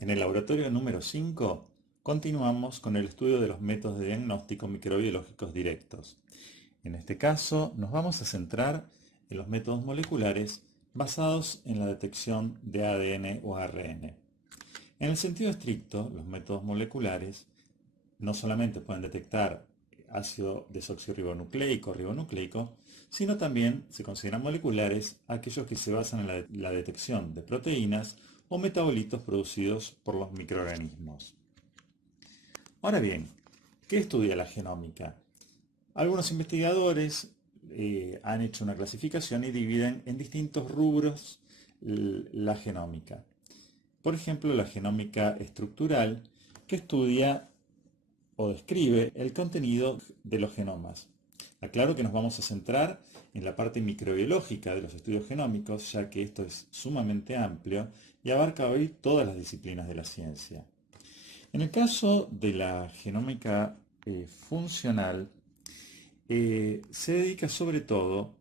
En el laboratorio número 5 continuamos con el estudio de los métodos de diagnóstico microbiológicos directos. En este caso nos vamos a centrar en los métodos moleculares basados en la detección de ADN o ARN. En el sentido estricto, los métodos moleculares no solamente pueden detectar ácido desoxirribonucleico o ribonucleico, sino también se consideran moleculares aquellos que se basan en la detección de proteínas o metabolitos producidos por los microorganismos. Ahora bien, ¿qué estudia la genómica? Algunos investigadores han hecho una clasificación y dividen en distintos rubros la genómica. Por ejemplo, la genómica estructural, que estudia o describe el contenido de los genomas. Aclaro que nos vamos a centrar en la parte microbiológica de los estudios genómicos, ya que esto es sumamente amplio y abarca hoy todas las disciplinas de la ciencia. En el caso de la genómica funcional, se dedica sobre todo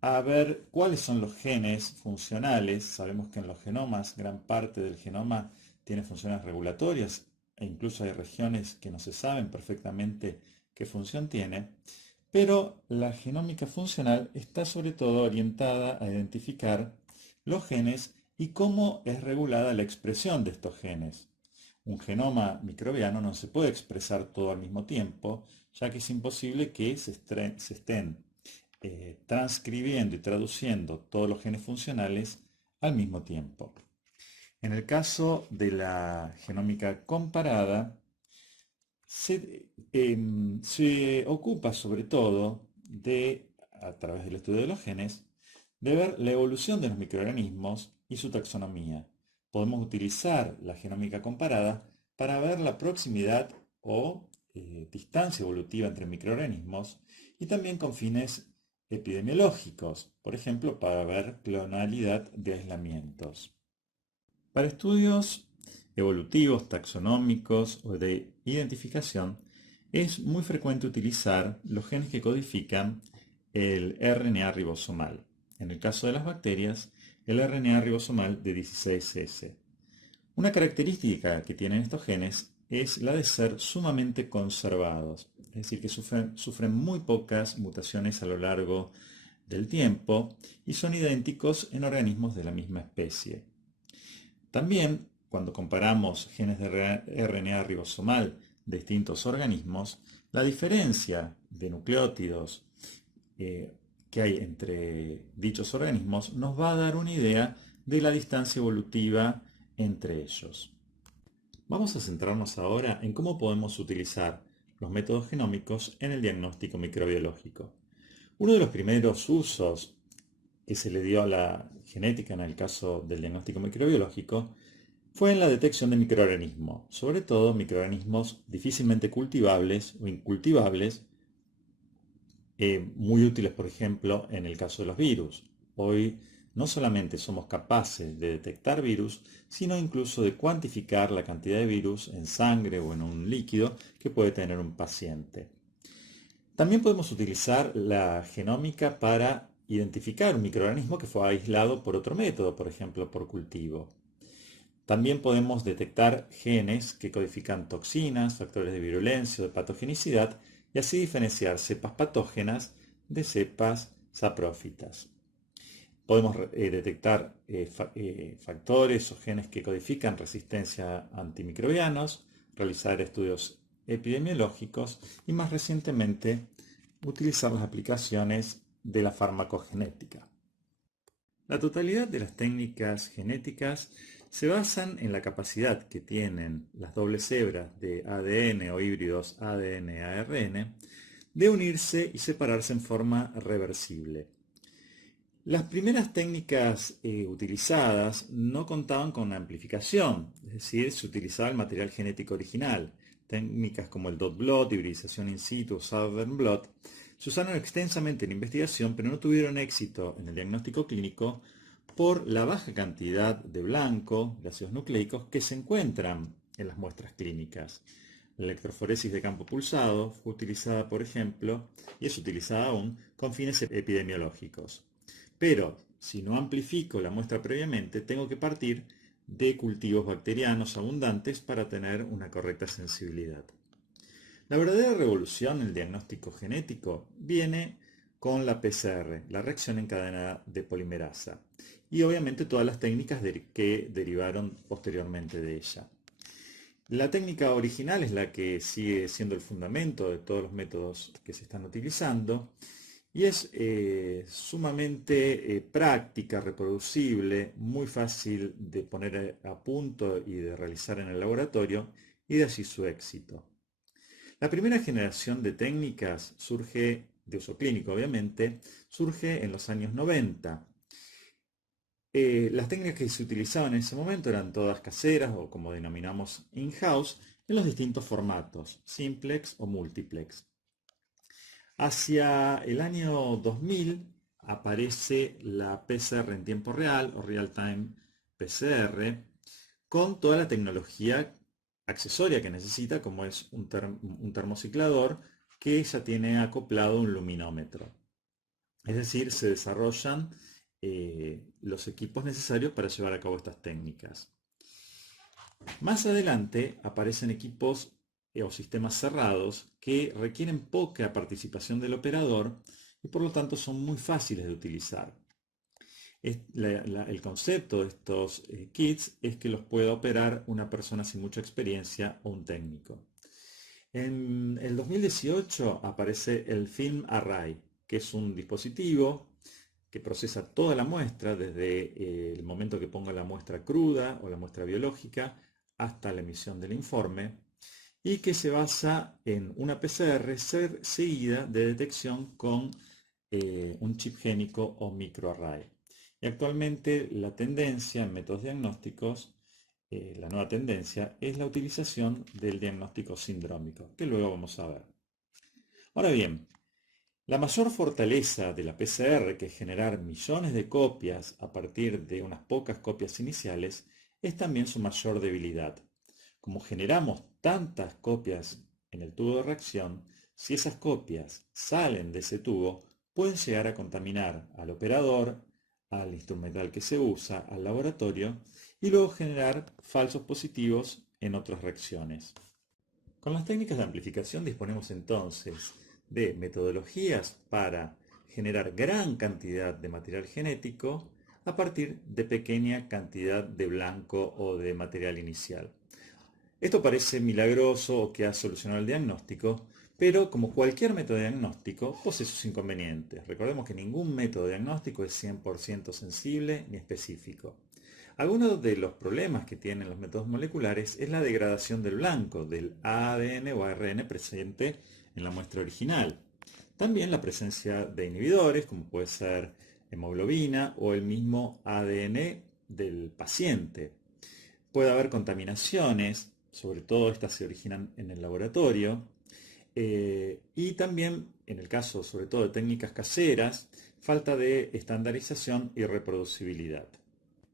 a ver cuáles son los genes funcionales. Sabemos que en los genomas, gran parte del genoma tiene funciones regulatorias e incluso hay regiones que no se saben perfectamente qué función tiene, pero la genómica funcional está sobre todo orientada a identificar los genes y cómo es regulada la expresión de estos genes. Un genoma microbiano no se puede expresar todo al mismo tiempo, ya que es imposible que se estén transcribiendo y traduciendo todos los genes funcionales al mismo tiempo. En el caso de la genómica comparada, se ocupa sobre todo de, a través del estudio de los genes, de ver la evolución de los microorganismos y su taxonomía. Podemos utilizar la genómica comparada para ver la proximidad o distancia evolutiva entre microorganismos y también con fines epidemiológicos, por ejemplo, para ver clonalidad de aislamientos. Para estudios evolutivos, taxonómicos o de identificación, es muy frecuente utilizar los genes que codifican el RNA ribosomal. En el caso de las bacterias, el RNA ribosomal de 16S. Una característica que tienen estos genes es la de ser sumamente conservados, es decir, que sufren muy pocas mutaciones a lo largo del tiempo y son idénticos en organismos de la misma especie. También, cuando comparamos genes de RNA ribosomal de distintos organismos, la diferencia de nucleótidos que hay entre dichos organismos nos va a dar una idea de la distancia evolutiva entre ellos. Vamos a centrarnos ahora en cómo podemos utilizar los métodos genómicos en el diagnóstico microbiológico. Uno de los primeros usos que se le dio a la genética en el caso del diagnóstico microbiológico fue en la detección de microorganismos, sobre todo microorganismos difícilmente cultivables o incultivables, muy útiles, por ejemplo, en el caso de los virus. Hoy no solamente somos capaces de detectar virus, sino incluso de cuantificar la cantidad de virus en sangre o en un líquido que puede tener un paciente. También podemos utilizar la genómica para identificar un microorganismo que fue aislado por otro método, por ejemplo, por cultivo. También podemos detectar genes que codifican toxinas, factores de virulencia o de patogenicidad y así diferenciar cepas patógenas de cepas saprófitas. Podemos detectar factores o genes que codifican resistencia a antimicrobianos, realizar estudios epidemiológicos y más recientemente utilizar las aplicaciones de la farmacogenética. La totalidad de las técnicas genéticas se basan en la capacidad que tienen las dobles hebras de ADN o híbridos ADN-ARN de unirse y separarse en forma reversible. Las primeras técnicas utilizadas no contaban con amplificación, es decir, se utilizaba el material genético original. Técnicas como el dot blot, hibridización in situ o southern blot se usaron extensamente en investigación, pero no tuvieron éxito en el diagnóstico clínico por la baja cantidad de blanco, de ácidos nucleicos, que se encuentran en las muestras clínicas. La electroforesis de campo pulsado fue utilizada, por ejemplo, y es utilizada aún con fines epidemiológicos. Pero si no amplifico la muestra previamente, tengo que partir de cultivos bacterianos abundantes para tener una correcta sensibilidad. La verdadera revolución en el diagnóstico genético viene con la PCR, la reacción en cadena de polimerasa, y obviamente todas las técnicas que derivaron posteriormente de ella. La técnica original es la que sigue siendo el fundamento de todos los métodos que se están utilizando y es sumamente práctica, reproducible, muy fácil de poner a punto y de realizar en el laboratorio, y de allí su éxito. La primera generación de técnicas surge, de uso clínico obviamente, surge en los años 90. Las técnicas que se utilizaban en ese momento eran todas caseras o como denominamos in-house en los distintos formatos, simplex o multiplex. Hacia el año 2000 aparece la PCR en tiempo real o real-time PCR con toda la tecnología accesoria que necesita, como es un termociclador que ya tiene acoplado un luminómetro. Es decir, se desarrollan los equipos necesarios para llevar a cabo estas técnicas. Más adelante aparecen equipos o sistemas cerrados que requieren poca participación del operador y por lo tanto son muy fáciles de utilizar. El concepto de estos kits es que los pueda operar una persona sin mucha experiencia o un técnico. En el 2018 aparece el Film Array, que es un dispositivo que procesa toda la muestra desde el momento que ponga la muestra cruda o la muestra biológica hasta la emisión del informe, y que se basa en una PCR seguida de detección con un chip génico o microarray. Y actualmente la tendencia en métodos diagnósticos, la nueva tendencia, es la utilización del diagnóstico sindrómico, que luego vamos a ver. Ahora bien, la mayor fortaleza de la PCR, que es generar millones de copias a partir de unas pocas copias iniciales, es también su mayor debilidad. Como generamos tantas copias en el tubo de reacción, si esas copias salen de ese tubo, pueden llegar a contaminar al operador, al instrumental que se usa, al laboratorio, y luego generar falsos positivos en otras reacciones. Con las técnicas de amplificación disponemos entonces de metodologías para generar gran cantidad de material genético a partir de pequeña cantidad de blanco o de material inicial. Esto parece milagroso o que ha solucionado el diagnóstico, pero como cualquier método diagnóstico posee sus inconvenientes. Recordemos que ningún método diagnóstico es 100% sensible ni específico. Algunos de los problemas que tienen los métodos moleculares es la degradación del blanco, del ADN o ARN presente en la muestra original. También la presencia de inhibidores, como puede ser hemoglobina o el mismo ADN del paciente. Puede haber contaminaciones, sobre todo estas se originan en el laboratorio, y también, en el caso sobre todo de técnicas caseras, falta de estandarización y reproducibilidad.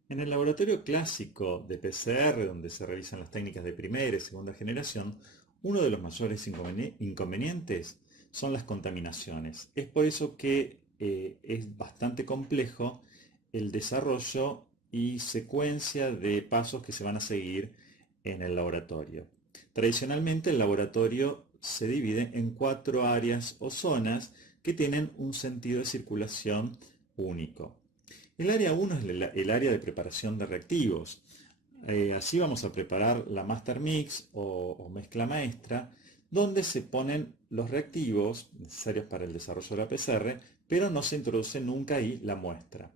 En el laboratorio clásico de PCR, donde se realizan las técnicas de primera y segunda generación, uno de los mayores inconvenientes son las contaminaciones. Es por eso que es bastante complejo el desarrollo y secuencia de pasos que se van a seguir en el laboratorio. Tradicionalmente el laboratorio se divide en 4 áreas o zonas que tienen un sentido de circulación único. El área 1 es el área de preparación de reactivos. Así vamos a preparar la master mix o mezcla maestra, donde se ponen los reactivos necesarios para el desarrollo de la PCR, pero no se introduce nunca ahí la muestra.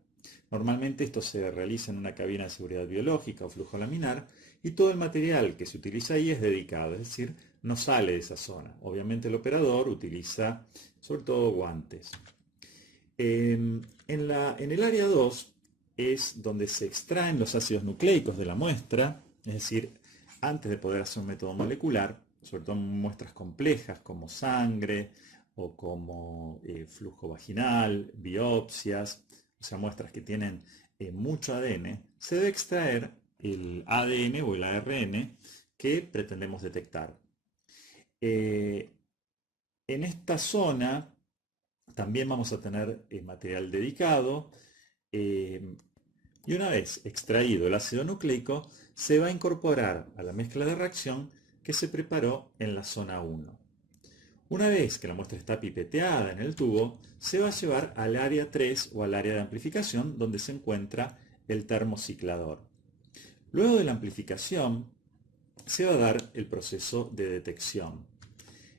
Normalmente esto se realiza en una cabina de seguridad biológica o flujo laminar, y todo el material que se utiliza ahí es dedicado, es decir, no sale de esa zona. Obviamente el operador utiliza sobre todo guantes. En el área 2 es donde se extraen los ácidos nucleicos de la muestra, es decir, antes de poder hacer un método molecular, sobre todo en muestras complejas como sangre o como flujo vaginal, biopsias, o sea, muestras que tienen mucho ADN, se debe extraer el ADN o el ARN que pretendemos detectar. En esta zona también vamos a tener material dedicado. Y una vez extraído el ácido nucleico, se va a incorporar a la mezcla de reacción que se preparó en la zona 1. Una vez que la muestra está pipeteada en el tubo, se va a llevar al área 3 o al área de amplificación donde se encuentra el termociclador. Luego de la amplificación, se va a dar el proceso de detección.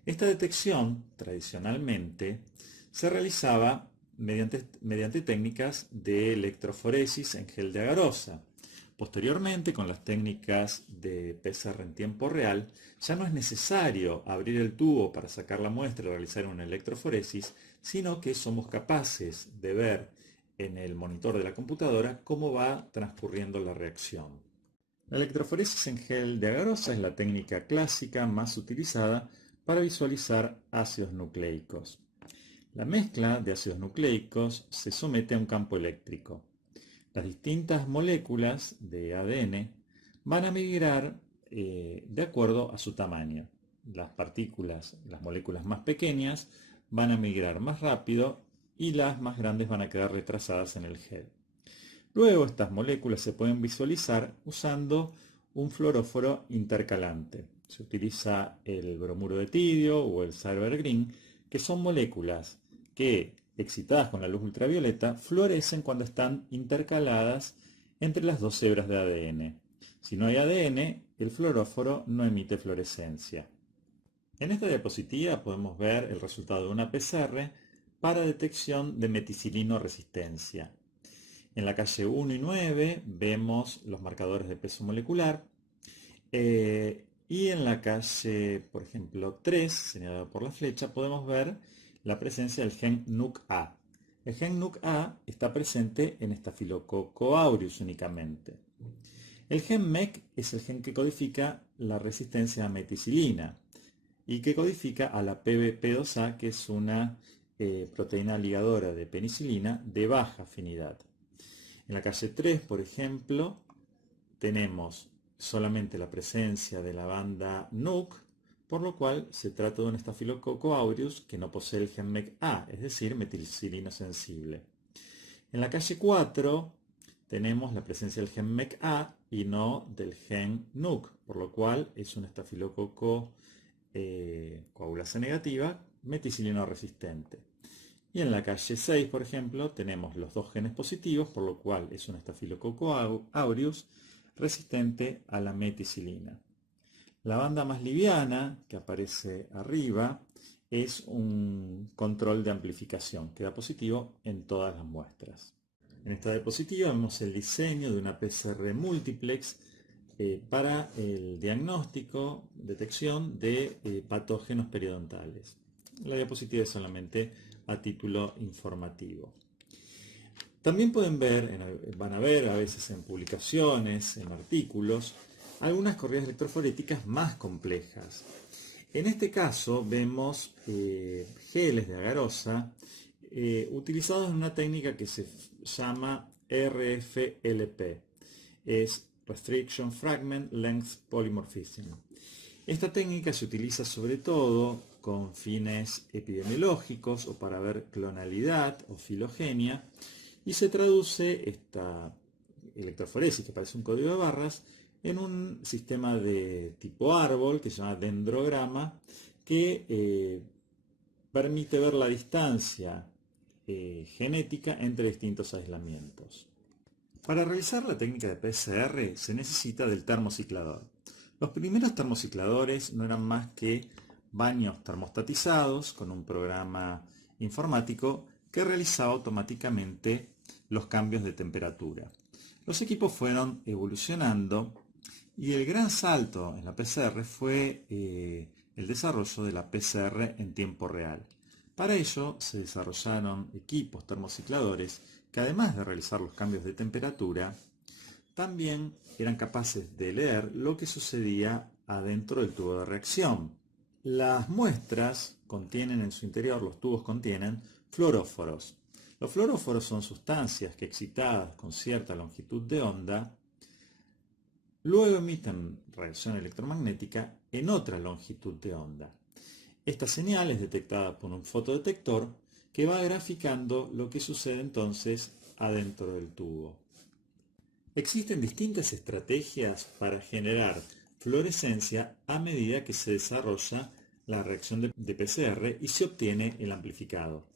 Esta detección, tradicionalmente, se realizaba mediante técnicas de electroforesis en gel de agarosa. Posteriormente, con las técnicas de PCR en tiempo real, ya no es necesario abrir el tubo para sacar la muestra y realizar una electroforesis, sino que somos capaces de ver en el monitor de la computadora cómo va transcurriendo la reacción. La electroforesis en gel de agarosa es la técnica clásica más utilizada para visualizar ácidos nucleicos. La mezcla de ácidos nucleicos se somete a un campo eléctrico. Las distintas moléculas de ADN van a migrar de acuerdo a su tamaño. Las moléculas más pequeñas van a migrar más rápido y las más grandes van a quedar retrasadas en el gel. Luego estas moléculas se pueden visualizar usando un fluoróforo intercalante. Se utiliza el bromuro de tidio o el Silver Green, que son moléculas que, excitadas con la luz ultravioleta, fluorecen cuando están intercaladas entre las dos hebras de ADN. Si no hay ADN, el fluoróforo no emite fluorescencia. En esta diapositiva podemos ver el resultado de una PCR para detección de meticilino resistencia. En la calle 1 y 9 vemos los marcadores de peso molecular y en la calle, por ejemplo, 3, señalado por la flecha, podemos ver la presencia del gen NUC-A. El gen NUC-A está presente en Staphylococcus aureus únicamente. El gen MEC es el gen que codifica la resistencia a meticilina y que codifica a la PBP2A, que es una proteína ligadora de penicilina de baja afinidad. En la calle 3, por ejemplo, tenemos solamente la presencia de la banda NUC, por lo cual se trata de un Staphylococcus aureus que no posee el gen MEC-A, es decir, meticilina sensible. En la calle 4 tenemos la presencia del gen MEC-A y no del gen NUC, por lo cual es un Staphylococcus coagulasa negativa, meticilina resistente. Y en la calle 6, por ejemplo, tenemos los dos genes positivos, por lo cual es un Staphylococcus aureus resistente a la meticilina. La banda más liviana, que aparece arriba, es un control de amplificación, que da positivo en todas las muestras. En esta diapositiva vemos el diseño de una PCR multiplex para el diagnóstico, detección de patógenos periodontales. La diapositiva es solamente a título informativo. También van a ver a veces en publicaciones, en artículos, algunas corridas electroforéticas más complejas. En este caso vemos geles de agarosa utilizados en una técnica que se llama RFLP. Es Restriction Fragment Length Polymorphism. Esta técnica se utiliza sobre todo con fines epidemiológicos o para ver clonalidad o filogenia, y se traduce esta electroforesis, que parece un código de barras, en un sistema de tipo árbol que se llama dendrograma, que permite ver la distancia genética entre distintos aislamientos. Para realizar la técnica de PCR se necesita del termociclador. Los primeros termocicladores no eran más que baños termostatizados con un programa informático que realizaba automáticamente los cambios de temperatura. Los equipos fueron evolucionando y el gran salto en la PCR fue el desarrollo de la PCR en tiempo real. Para ello se desarrollaron equipos termocicladores que, además de realizar los cambios de temperatura, también eran capaces de leer lo que sucedía adentro del tubo de reacción. Las muestras contienen en su interior, los tubos contienen fluoróforos. Los fluoróforos son sustancias que, excitadas con cierta longitud de onda, luego emiten radiación electromagnética en otra longitud de onda. Esta señal es detectada por un fotodetector que va graficando lo que sucede entonces adentro del tubo. Existen distintas estrategias para generar fluorescencia a medida que se desarrolla la reacción de PCR y se obtiene el amplificado.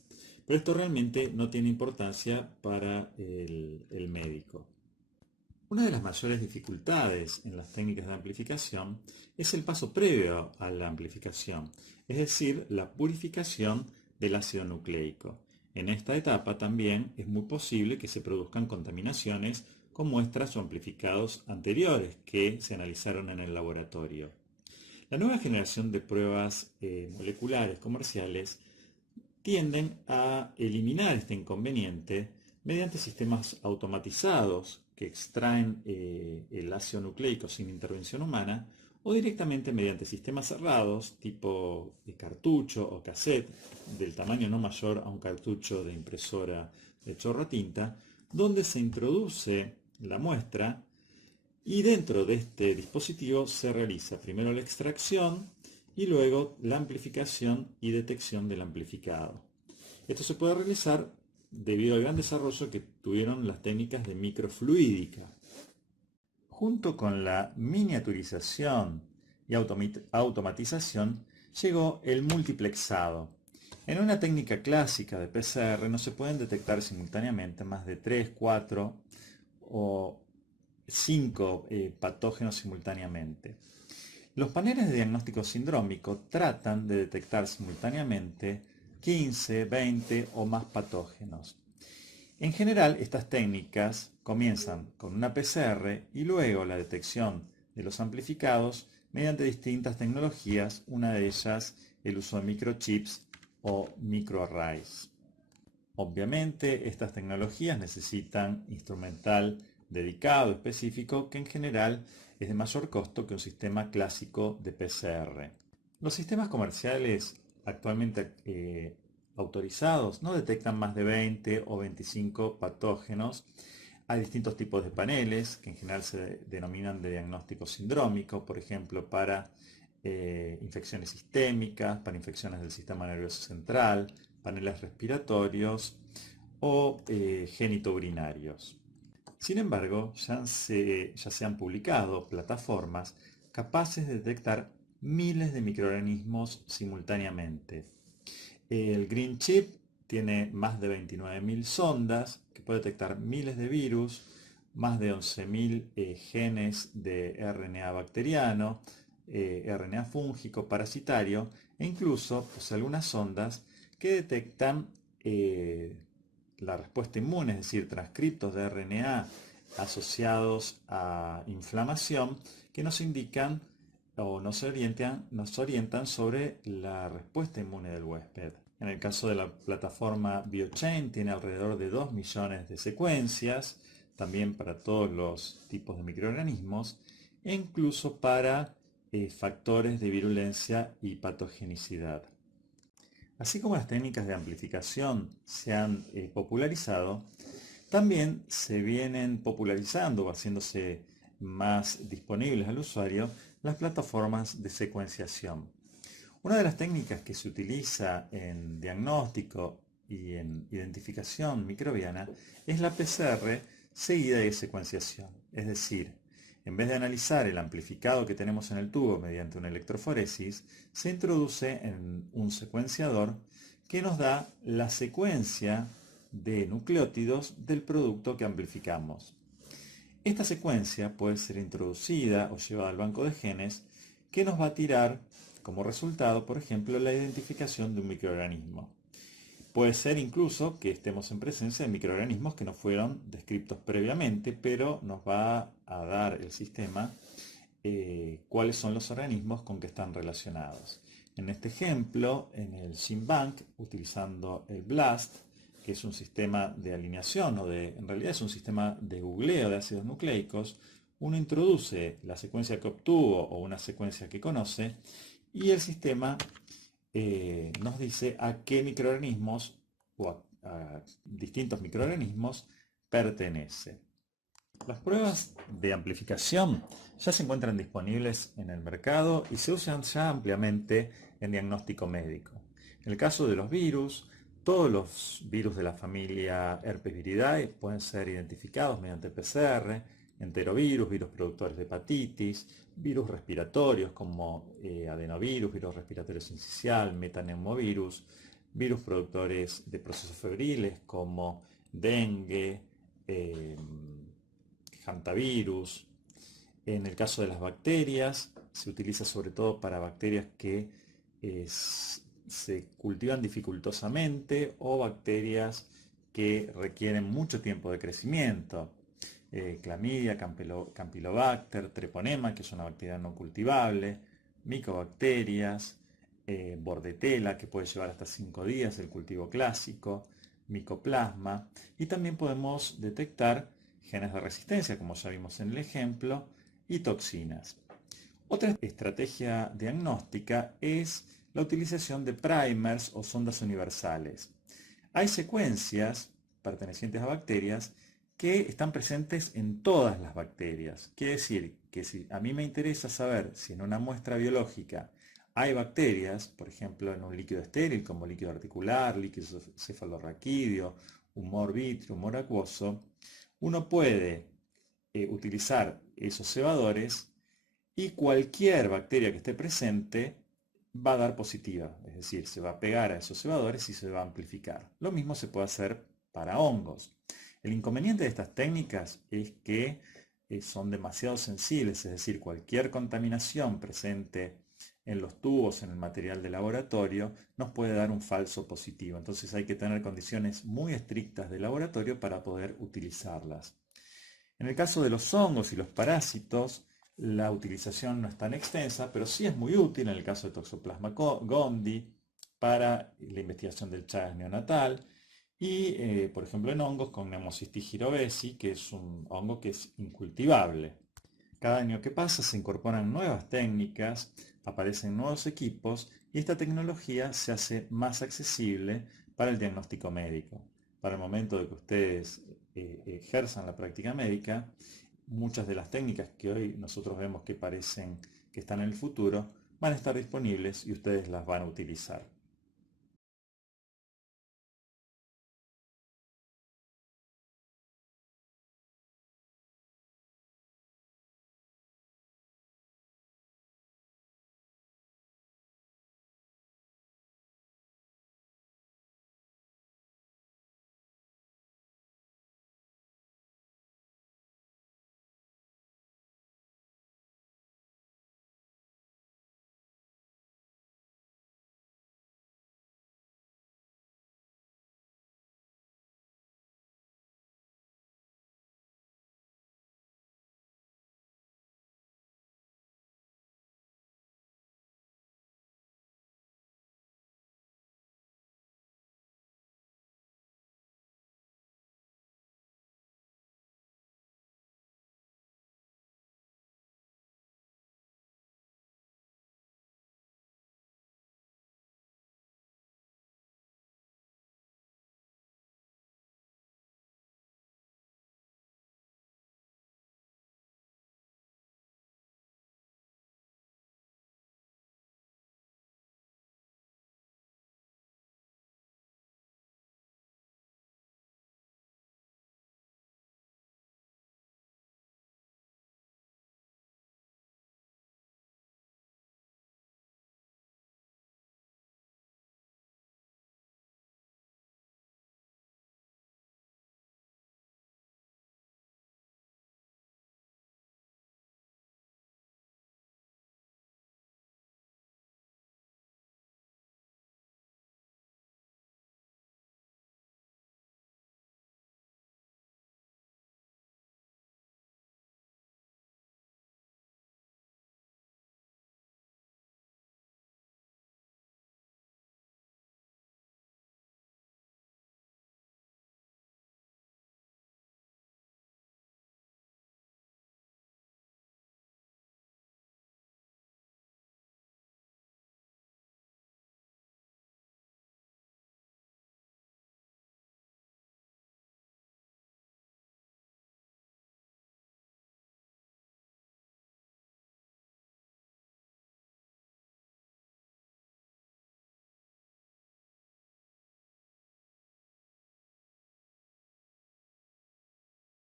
Pero esto realmente no tiene importancia para el médico. Una de las mayores dificultades en las técnicas de amplificación es el paso previo a la amplificación, es decir, la purificación del ácido nucleico. En esta etapa también es muy posible que se produzcan contaminaciones con muestras o amplificados anteriores que se analizaron en el laboratorio. La nueva generación de pruebas moleculares comerciales tienden a eliminar este inconveniente mediante sistemas automatizados que extraen el ácido nucleico sin intervención humana o directamente mediante sistemas cerrados tipo de cartucho o cassette del tamaño no mayor a un cartucho de impresora de chorro tinta, donde se introduce la muestra y dentro de este dispositivo se realiza primero la extracción y luego la amplificación y detección del amplificado. Esto se puede realizar debido al gran desarrollo que tuvieron las técnicas de microfluídica. Junto con la miniaturización y automatización llegó el multiplexado. En una técnica clásica de PCR no se pueden detectar simultáneamente más de 3, 4 o 5 patógenos simultáneamente. Los paneles de diagnóstico sindrómico tratan de detectar simultáneamente 15, 20 o más patógenos. En general, estas técnicas comienzan con una PCR y luego la detección de los amplificados mediante distintas tecnologías, una de ellas el uso de microchips o microarrays. Obviamente, estas tecnologías necesitan instrumental dedicado, específico, que en general es de mayor costo que un sistema clásico de PCR. Los sistemas comerciales actualmente autorizados no detectan más de 20 o 25 patógenos. Hay distintos tipos de paneles que en general se denominan de diagnóstico sindrómico, por ejemplo, para infecciones sistémicas, para infecciones del sistema nervioso central, paneles respiratorios o genitourinarios. Sin embargo, ya se han publicado plataformas capaces de detectar miles de microorganismos simultáneamente. El Green Chip tiene más de 29.000 sondas que puede detectar miles de virus, más de 11.000 genes de RNA bacteriano, RNA fúngico, parasitario e incluso pues, algunas sondas que detectan la respuesta inmune, es decir, transcriptos de RNA asociados a inflamación que nos indican o nos orientan sobre la respuesta inmune del huésped. En el caso de la plataforma BioChain tiene alrededor de 2 millones de secuencias, también para todos los tipos de microorganismos, e incluso para factores de virulencia y patogenicidad. Así como las técnicas de amplificación se han popularizado, también se vienen popularizando o haciéndose más disponibles al usuario las plataformas de secuenciación. Una de las técnicas que se utiliza en diagnóstico y en identificación microbiana es la PCR seguida de secuenciación. Es decir, en vez de analizar el amplificado que tenemos en el tubo mediante una electroforesis, se introduce en un secuenciador que nos da la secuencia de nucleótidos del producto que amplificamos. Esta secuencia puede ser introducida o llevada al banco de genes que nos va a tirar como resultado, por ejemplo, la identificación de un microorganismo. Puede ser incluso que estemos en presencia de microorganismos que no fueron descritos previamente, pero nos va a dar el sistema cuáles son los organismos con que están relacionados. En este ejemplo, en el GenBank, utilizando el BLAST, que es un sistema de alineación en realidad es un sistema de googleo de ácidos nucleicos, uno introduce la secuencia que obtuvo o una secuencia que conoce y el sistema nos dice a qué microorganismos o a distintos microorganismos pertenece. Las pruebas de amplificación ya se encuentran disponibles en el mercado y se usan ya ampliamente en diagnóstico médico. En el caso de los virus, todos los virus de la familia Herpes viridae pueden ser identificados mediante PCR. enterovirus, virus productores de hepatitis, virus respiratorios como adenovirus, virus respiratorio sincicial, metaneumovirus, virus productores de procesos febriles como dengue, hantavirus. En el caso de las bacterias, se utiliza sobre todo para bacterias que se cultivan dificultosamente o bacterias que requieren mucho tiempo de crecimiento. Clamidia, Campylobacter, Treponema, que es una bacteria no cultivable, micobacterias, Bordetella, que puede llevar hasta 5 días el cultivo clásico, Mycoplasma, y también podemos detectar genes de resistencia, como ya vimos en el ejemplo, y toxinas. Otra estrategia diagnóstica es la utilización de primers o sondas universales. Hay secuencias pertenecientes a bacterias que están presentes en todas las bacterias. Quiere decir que si a mí me interesa saber si en una muestra biológica hay bacterias, por ejemplo en un líquido estéril como líquido articular, líquido cefalorraquídeo, humor vítreo, humor acuoso, uno puede utilizar esos cebadores y cualquier bacteria que esté presente va a dar positiva, es decir, se va a pegar a esos cebadores y se va a amplificar. Lo mismo se puede hacer para hongos. El inconveniente de estas técnicas es que son demasiado sensibles, es decir, cualquier contaminación presente en los tubos, en el material de laboratorio, nos puede dar un falso positivo. Entonces hay que tener condiciones muy estrictas de laboratorio para poder utilizarlas. En el caso de los hongos y los parásitos, la utilización no es tan extensa, pero sí es muy útil en el caso de Toxoplasma gondii para la investigación del Chagas neonatal y, por ejemplo, en hongos con Pneumocystis jirovesi, que es un hongo que es incultivable. Cada año que pasa se incorporan nuevas técnicas, aparecen nuevos equipos y esta tecnología se hace más accesible para el diagnóstico médico. Para el momento de que ustedes ejerzan la práctica médica, muchas de las técnicas que hoy nosotros vemos que parecen que están en el futuro van a estar disponibles y ustedes las van a utilizar.